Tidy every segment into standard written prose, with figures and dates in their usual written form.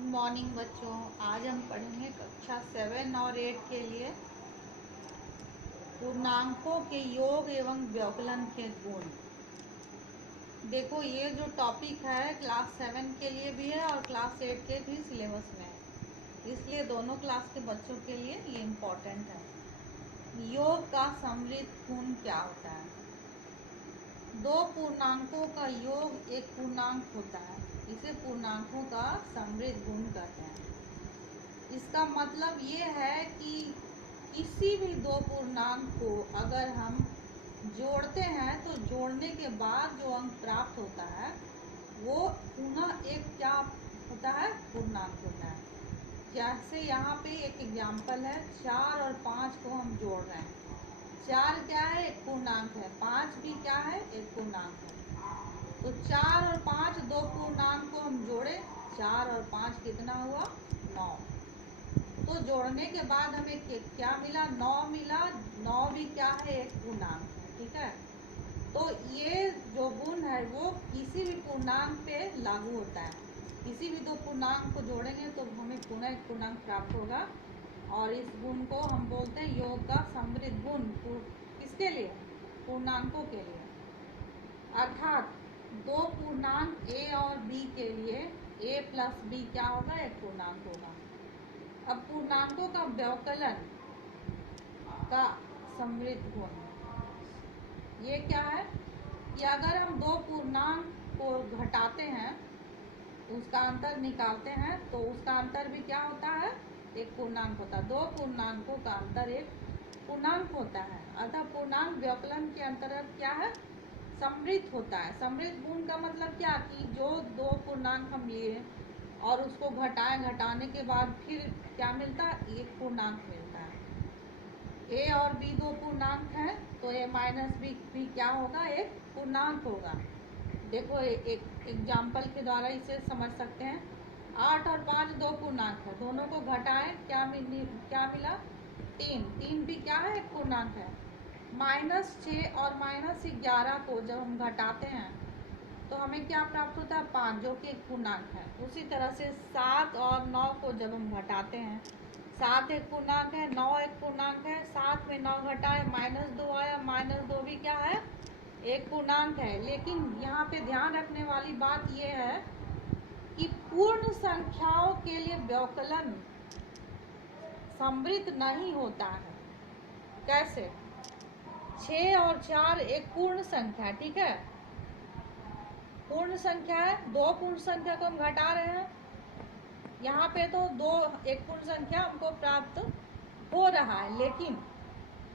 Good morning बच्चों। आज हम पढ़ेंगे कक्षा 7 और 8 के लिए पूर्णांकों के योग एवं व्यवकलन के गुण। देखो, ये जो टॉपिक है क्लास 7 के लिए भी है और क्लास 8 के भी सिलेबस में है, इसलिए दोनों क्लास के बच्चों के लिए ये इम्पोर्टेंट है। योग का सम्मिलित गुण क्या होता है? दो पूर्णांकों का योग एक पूर्णांक होता है, इसे पूर्णांकों का सम्मिलित गुण कहते हैं। इसका मतलब ये है कि किसी भी दो पूर्णांक को अगर हम जोड़ते हैं तो जोड़ने के बाद जो अंक प्राप्त होता है वो पुनः एक क्या होता है? पूर्णांक होता है। जैसे यहाँ पे एक एग्जाम्पल है, 4 और 5 को हम जोड़ रहे हैं। 4 क्या है? एक पूर्णांक है। 5 भी क्या है? एक पूर्णांक है। तो 4 और 5 दो पूर्णांक को हम जोड़े, 4 और 5 कितना हुआ? 9। तो जोड़ने के बाद हमें क्या मिला? 9 मिला। 9 भी क्या है? एक पूर्णांक है। ठीक है, तो ये जो गुण है वो किसी भी पूर्णांक पे लागू होता है। किसी भी दो पूर्णांक को जोड़ेंगे तो हमें पुनः एक पूर्णांक प्राप्त होगा, और इस गुण को हम बोलते हैं योग का सम्मिलित गुण। किसके लिए? पूर्णांकों के लिए। अर्थात दो पूर्णांक a और b के लिए a प्लस b क्या होगा? एक पूर्णांक होगा। अब पूर्णांकों का व्यवकलन का सम्मिलित गुण ये क्या है कि अगर हम दो पूर्णांक को घटाते हैं, उसका अंतर निकालते हैं, तो उसका अंतर भी क्या होता है? एक पूर्णांक होता है। दो पूर्णांकों का अंतर एक पूर्णांक होता है। अतः पूर्णांक व्यवकलन के अंतर्गत क्या है? सम्मिलित होता है। सम्मिलित गुण का मतलब क्या कि जो दो पूर्णांक हम लिए और उसको घटाने के बाद फिर क्या मिलता है? एक पूर्णांक मिलता है। a और b दो पूर्णांक हैं, तो a माइनस b क्या होगा? एक पूर्णांक होगा। देखो, एक एग्जाम्पल के द्वारा इसे समझ सकते हैं। 8 और 5 दो पूर्णांक है, दोनों को घटाएं, क्या मिला? 3। 3 भी क्या है? एक पूर्णांक है। -6 और -11 को जब हम घटाते हैं तो हमें क्या प्राप्त होता है? 5, जो कि एक पूर्णांक है। उसी तरह से 7 और 9 को जब हम घटाते हैं, 7 एक पूर्णांक है, 9 एक पूर्णांक है। 7 में 9 घटाए, -2 आया। -2 भी क्या है? एक पूर्णांक है। लेकिन यहाँ पे ध्यान रखने वाली बात यह है कि पूर्ण संख्याओं के लिए व्यवकलन सम्मिलित नहीं होता है। कैसे? 6 और 4 एक पूर्ण संख्या है। ठीक है, पूर्ण संख्या है। दो पूर्ण संख्या को हम घटा रहे हैं, यहाँ पे तो एक पूर्ण संख्या हमको प्राप्त हो रहा है। लेकिन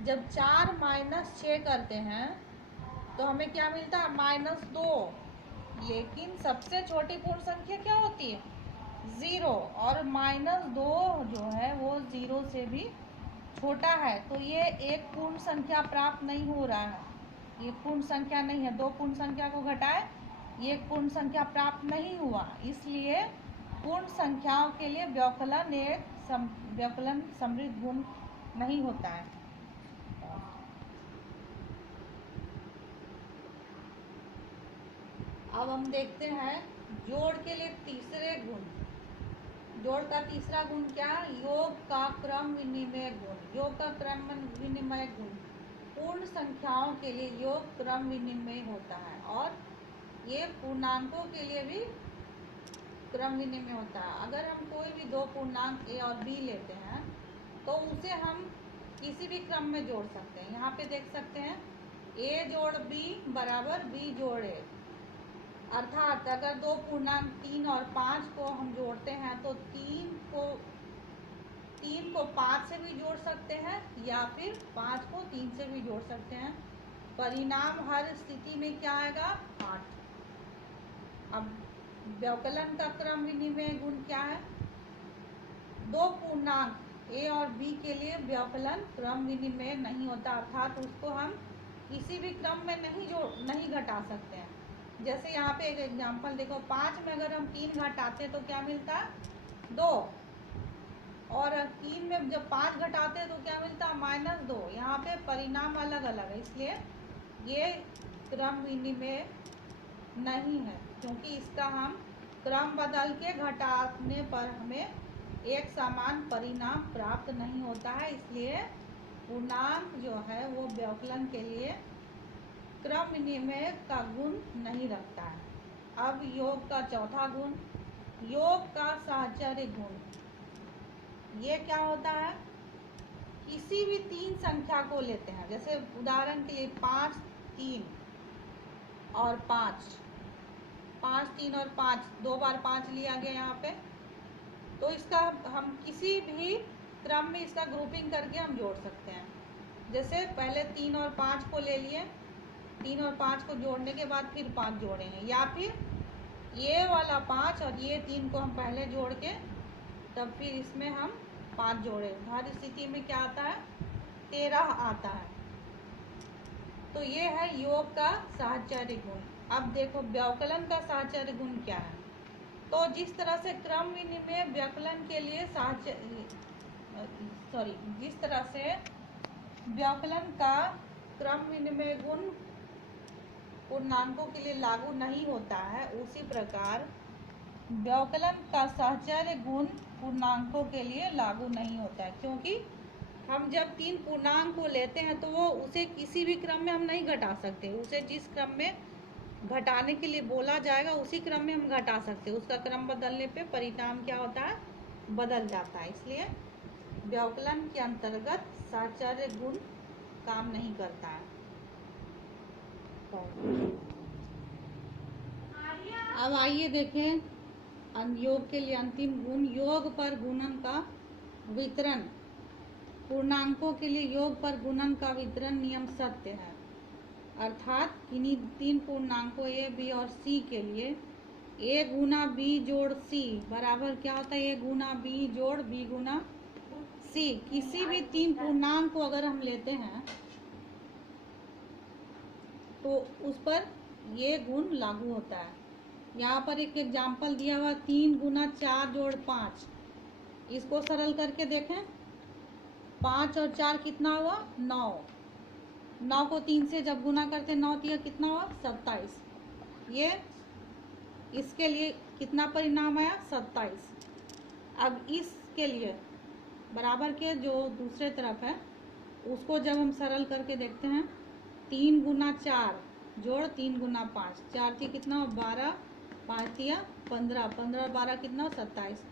जब 4 - 6 करते हैं तो हमें क्या मिलता है? -2। लेकिन सबसे छोटी पूर्ण संख्या क्या होती है? 0। और -2 जो है वो 0 से भी छोटा है। तो ये एक पूर्ण संख्या प्राप्त नहीं हो रहा है, ये पूर्ण संख्या नहीं है। दो पूर्ण संख्या को घटाए, ये एक पूर्ण संख्या प्राप्त नहीं हुआ। इसलिए पूर्ण संख्याओं के लिए व्यवकलन सम्मिलित गुण नहीं होता है। अब हम देखते हैं जोड़ के लिए तीसरे गुण। जोड़ का तीसरा गुण क्या? योग का क्रम विनिमय गुण। योग का क्रम विनिमय गुण पूर्ण संख्याओं के लिए योग क्रम विनिमय होता है, और ये पूर्णांकों के लिए भी क्रम विनिमय होता है। अगर हम कोई भी दो पूर्णांक a और b लेते हैं तो उसे हम किसी भी क्रम में जोड़ सकते हैं। यहाँ पे देख सकते हैं, a जोड़ b बराबर b जोड़ a। अर्थात अगर दो पूर्णांक 3 और 5 को हम जोड़ते हैं तो 3 को 5 से भी जोड़ सकते हैं, या फिर 5 को 3 से भी जोड़ सकते हैं। परिणाम हर स्थिति में क्या आएगा? 8। अब व्यवकलन का क्रम विनिमय गुण क्या है? दो पूर्णांक a और b के लिए व्यवकलन क्रम विनिमय नहीं होता, अर्थात उसको हम किसी भी क्रम में नहीं घटा सकते हैं। जैसे यहाँ पे एक एग्जांपल देखो, 5 में अगर हम 3 घटाते तो क्या मिलता है? 2। और 3 में जब 5 घटाते तो क्या मिलता है? -2। यहाँ पे परिणाम अलग अलग है, इसलिए ये क्रम विनिमय नहीं है, क्योंकि इसका हम क्रम बदल के घटाने पर हमें एक समान परिणाम प्राप्त नहीं होता है, इसलिए पूर्णांक जो है वो व्यवकलन के लिए क्रम विनिमय का गुण नहीं रखता है। अब योग का चौथा गुण, योग का साहचर्य गुण। ये क्या होता है? किसी भी तीन संख्या को लेते हैं, जैसे उदाहरण के लिए 5, 3 और 5, 5, 3 और 5, 2 बार 5 लिया गया यहाँ पे, तो इसका हम किसी भी क्रम में इसका ग्रुपिंग करके हम जोड़ सकते हैं। जैसे पहले 3 और 5 को ले लिए, 3 और 5 को जोड़ने के बाद फिर 5 जोड़ेंगे, या फिर ये वाला 5 और ये 3 को हम पहले जोड़ के तब फिर इसमें हम 5 जोड़े। हर स्थिति में क्या आता है? 13 आता है। तो ये है योग का साहचर्य गुण। अब देखो व्यवकलन का साहचर्य गुण क्या है। तो जिस तरह से क्रम विनिमय व्यवकलन के लिए जिस तरह से व्यवकलन का क्रम विनिमय गुण पूर्णांकों के लिए लागू नहीं होता है, उसी प्रकार व्यवकलन का साहचर्य गुण पूर्णांकों के लिए लागू नहीं होता है, क्योंकि हम जब तीन पूर्णांक को लेते हैं तो वो उसे किसी भी क्रम में हम नहीं घटा सकते। उसे जिस क्रम में घटाने के लिए बोला जाएगा उसी क्रम में हम घटा सकते हैं। उसका क्रम बदलने पे परिणाम क्या होता है? बदल जाता है। इसलिए व्यवकलन के अंतर्गत साहचर्य गुण काम नहीं करता है। अब आइए देखें योग के लिए अंतिम गुण, योग पर गुणन का वितरण। पूर्णांकों के लिए योग पर गुणन का वितरण नियम सत्य है, अर्थात इन्हीं तीन पूर्णांकों ए, बी और सी के लिए ए गुना बी जोड़ सी बराबर क्या होता है? ए गुना बी जोड़ बी गुना सी। किसी भी तीन पूर्णांक को अगर हम लेते हैं तो उस पर ये गुण लागू होता है। यहाँ पर एक एग्जाम्पल दिया हुआ, 3 गुना 4 जोड़ 5। इसको सरल करके देखें, 5 और 4 कितना हुआ? 9। 9 को 3 से जब गुना करते 9 तिया कितना हुआ? 27। ये इसके लिए कितना परिणाम आया? 27। अब इसके लिए बराबर के जो दूसरे तरफ है उसको जब हम सरल करके देखते हैं, 3 गुना 4 जोड़ 3 गुना 5, 4 थी कितना हो? 12, 5 तिया 15, 15 और 12 कितना हो? 27।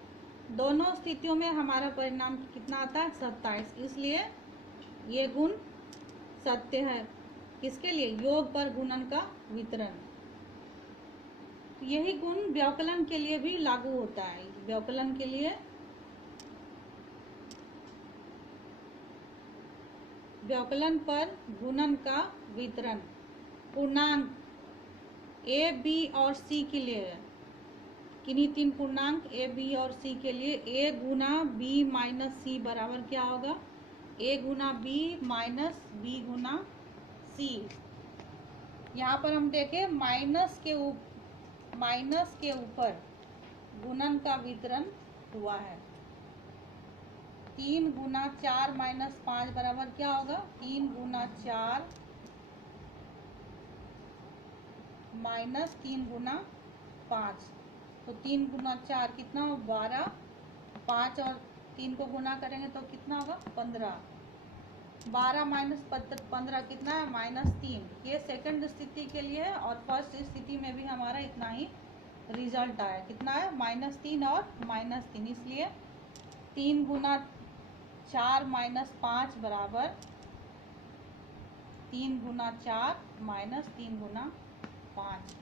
दोनों स्थितियों में हमारा परिणाम कितना आता है? 27। इसलिए ये गुण सत्य है। किसके लिए? योग पर गुणन का वितरण। यही गुण व्यवकलन के लिए भी लागू होता है। व्यवकलन के लिए व्यवकलन पर गुणन का वितरण पूर्णांक ए, बी और सी के लिए, किन्हीं तीन पूर्णांक ए, बी और सी के लिए ए गुना बी माइनस सी बराबर क्या होगा? ए गुना बी माइनस बी गुना सी। यहाँ पर हम देखें माइनस के ऊपर गुणन का वितरण हुआ है। 3 गुना 4 माइनस 5 बराबर क्या होगा? 3 गुना 4 माइनस 3 गुना 5। तो 3 गुना 4 कितना हो? 12। 5 और 3 को गुना करेंगे तो कितना होगा? 15। 12 माइनस 15 कितना है? -3। ये सेकंड स्थिति के लिए है और फर्स्ट स्थिति में भी हमारा इतना ही रिजल्ट आया। कितना है? -3 और -3। इसलिए 3 गुना 4 माइनस 5 बराबर 3 गुना 4 माइनस 3 गुना 5।